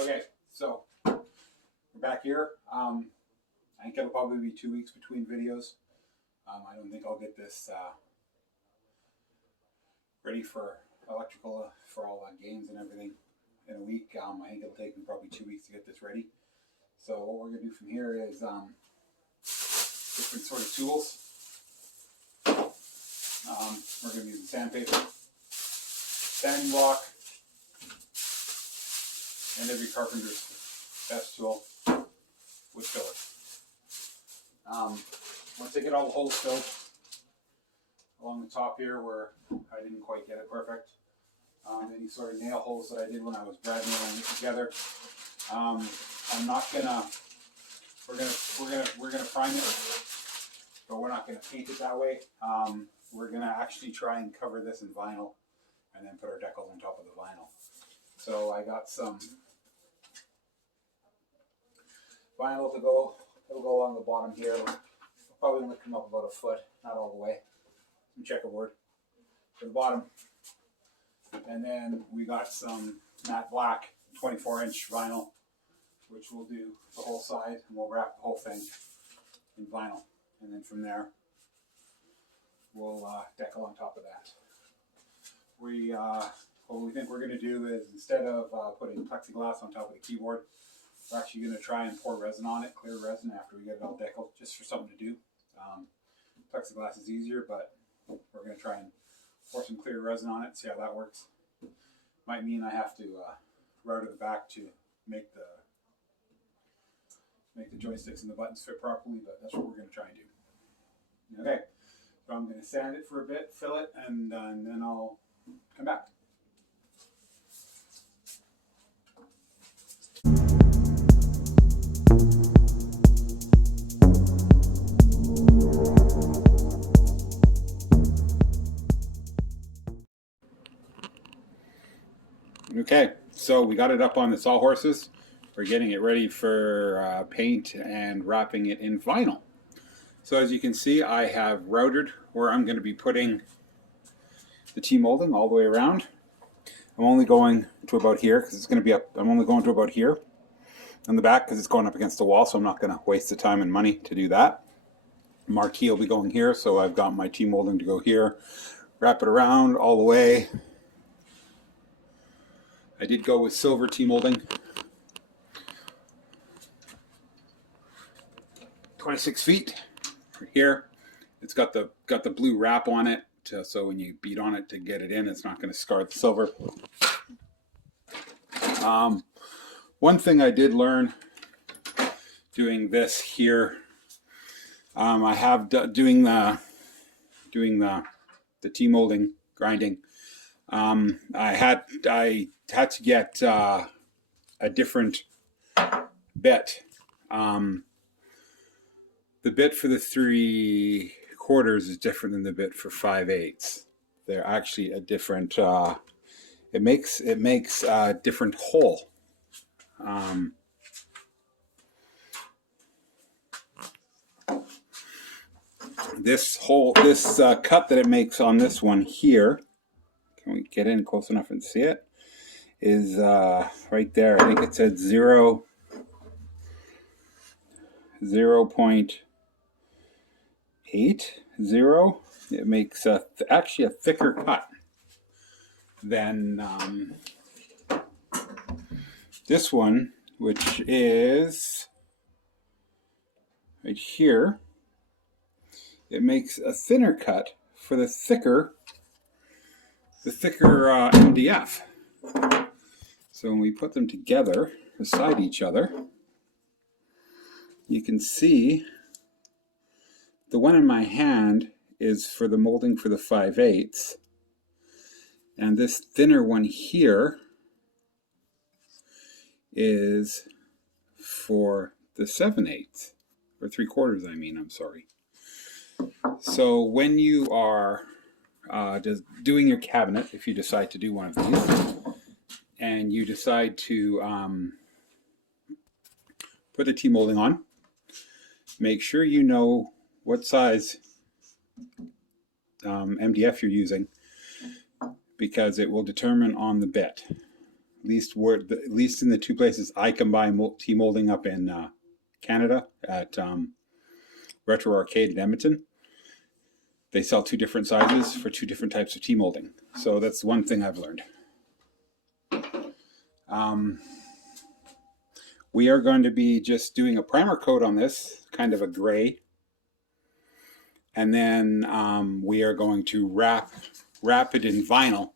Okay, so we're back here. I think it'll probably be 2 weeks between videos. I don't think I'll get this ready for electrical for all games and everything in a week. I think it'll take me probably 2 weeks to get this ready. So what we're going to do from here is different sort of tools. We're going to be using sandpaper, sanding block, and every carpenter's best tool, wood filler. Once I get all the holes filled along the top here where I didn't quite get it perfect, any sort of nail holes that I did when I was brad nailing it together, I'm not gonna. We're gonna prime it, but we're not gonna paint it that way. We're gonna actually try and cover this in vinyl, and then put our decals on top of the vinyl. So I got some vinyl to go. It'll go along the bottom here. It'll probably only come up about a foot, not all the way. Some checkerboard to the bottom, and then we got some matte black 24-inch vinyl, which we'll do the whole side, and we'll wrap the whole thing in vinyl, and then from there we'll decal on top of that. What we think we're going to do is, instead of putting plexiglass on top of the keyboard, we're actually going to try and pour resin on it, clear resin, after we get it all decaled, just for something to do. Plexiglass is easier, but we're going to try and pour some clear resin on it, see how that works. Might mean I have to router the back to make the joysticks and the buttons fit properly, but that's what we're going to try and do. Okay, so I'm going to sand it for a bit, fill it, and then I'll come back. Okay, so we got it up on the sawhorses. We're getting it ready for paint and wrapping it in vinyl. So as you can see, I have routed where I'm going to be putting the T-molding all the way around. I'm only going to about here because it's going to be up. I'm only going to about here on the back because it's going up against the wall, so I'm not going to waste the time and money to do that. Marquee will be going here, so I've got my T-molding to go here. Wrap it around all the way. I did go with silver T-molding. 26 feet here. It's got the blue wrap on it, so when you beat on it to get it in, it's not going to scar the silver. One thing I did learn doing this here, I have doing the T-molding grinding. I had to get a different bit. The bit for the 3/4 is different than the bit for 5/8. They're actually a different. It makes a different hole. This cut that it makes on this one here. Can we get in close enough and see it? Is right there. I think it said 0.80. It makes actually a thicker cut than this one, which is right here. It makes a thinner cut for the thicker MDF. So when we put them together beside each other, you can see the one in my hand is for the molding for the 5/8, and this thinner one here is for the 7/8, or 3/4, I mean, I'm sorry. So when you are just doing your cabinet, if you decide to do one of these, and you decide to put the T-molding on, make sure you know what size MDF you're using, because it will determine on the bit. at least in the two places I can buy tea molding up in Canada at Retro Arcade in Edmonton. They sell two different sizes for two different types of tea molding. So that's one thing I've learned. We are going to be just doing a primer coat on this, kind of a gray. And then we are going to wrap it in vinyl.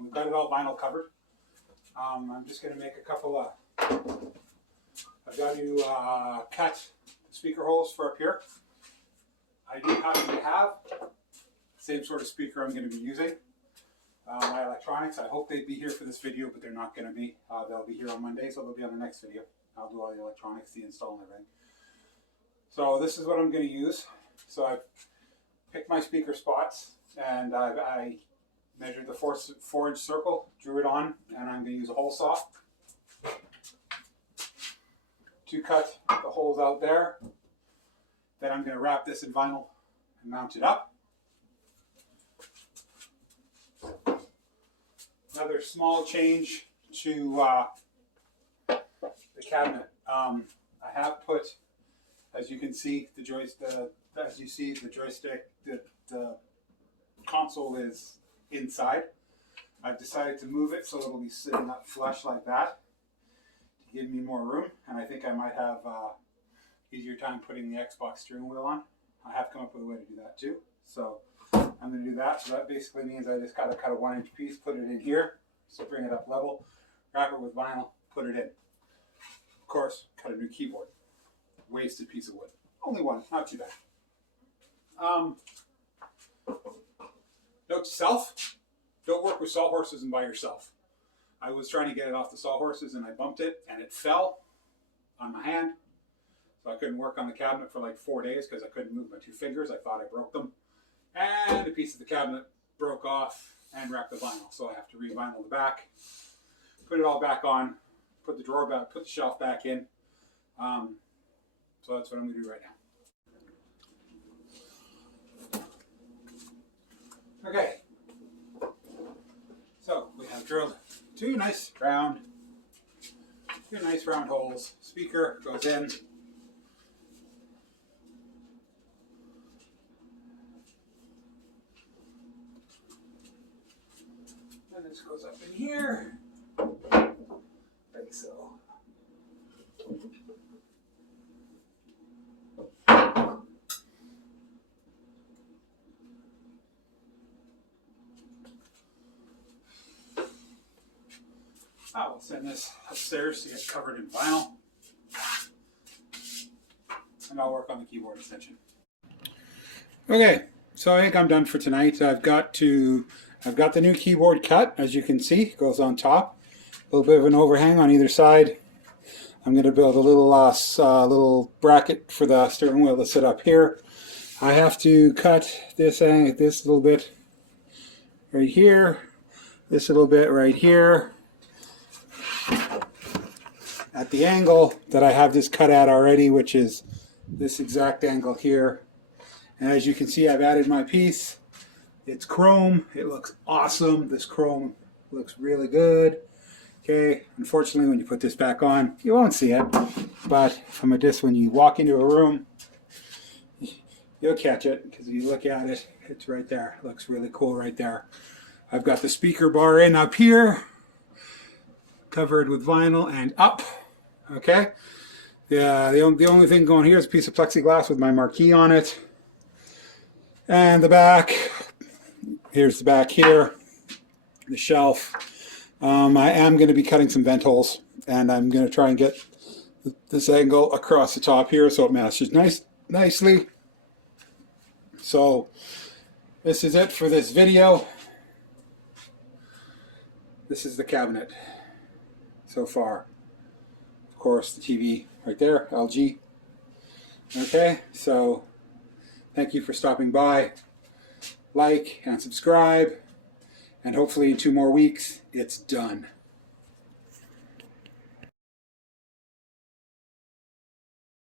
We've got it all vinyl covered. I'm just going to make a couple of, I've got to cut speaker holes for up here. I do happen to have the same sort of speaker I'm going to be using. My electronics, I hope they'd be here for this video, but they're not going to be. They'll be here on Monday, so they'll be on the next video. I'll do all the electronics, the install and everything. So this is what I'm going to use. So I've picked my speaker spots, and I measured the 4-inch circle, drew it on, and I'm going to use a hole saw to cut the holes out there. Then I'm going to wrap this in vinyl and mount it up. Another small change to the cabinet. I have put, as you can see, the joystick, the console is inside. I've decided to move it so it'll be sitting up flush like that to give me more room, and I think I might have easier time putting the Xbox steering wheel on. I have come up with a way to do that too. So I'm going to do that. So that basically means I just got to cut a 1-inch piece, put it in here, so bring it up level, wrap it with vinyl, put it in. Of course, cut a new keyboard. Wasted piece of wood. Only one, not too bad. Note to self, don't work with sawhorses and by yourself. I was trying to get it off the sawhorses and I bumped it and it fell on my hand. So I couldn't work on the cabinet for like 4 days because I couldn't move my 2 fingers. I thought I broke them. And a piece of the cabinet broke off and wrapped the vinyl. So I have to re-vinyl the back, put it all back on, put the drawer back, put the shelf back in. So that's what I'm going to do right now. Okay. So we have drilled two nice round holes. Speaker goes in. And this goes up in here, like so. I will send this upstairs to get covered in vinyl, and I'll work on the keyboard extension. Okay, so I think I'm done for tonight. I've got the new keyboard cut, as you can see, it goes on top. A little bit of an overhang on either side. I'm going to build a little bracket for the steering wheel to sit up here. I have to cut this little bit right here, this little bit right here, at the angle that I have this cut at already, which is this exact angle here. And as you can see, I've added my piece. It's chrome. It looks awesome. This chrome looks really good. Okay, unfortunately, when you put this back on, you won't see it. But from a distance, when you walk into a room, you'll catch it because if you look at it, it's right there. It looks really cool right there. I've got the speaker bar in up here, covered with vinyl and up. Okay, the only thing going here is a piece of plexiglass with my marquee on it. And the back, here's the back here, the shelf. I am going to be cutting some vent holes, and I'm going to try and get this angle across the top here so it matches nicely. So this is it for this video. This is the cabinet so far. Of course, the TV right there, LG. Okay, so thank you for stopping by. Like and subscribe, and hopefully in 2 more weeks, it's done.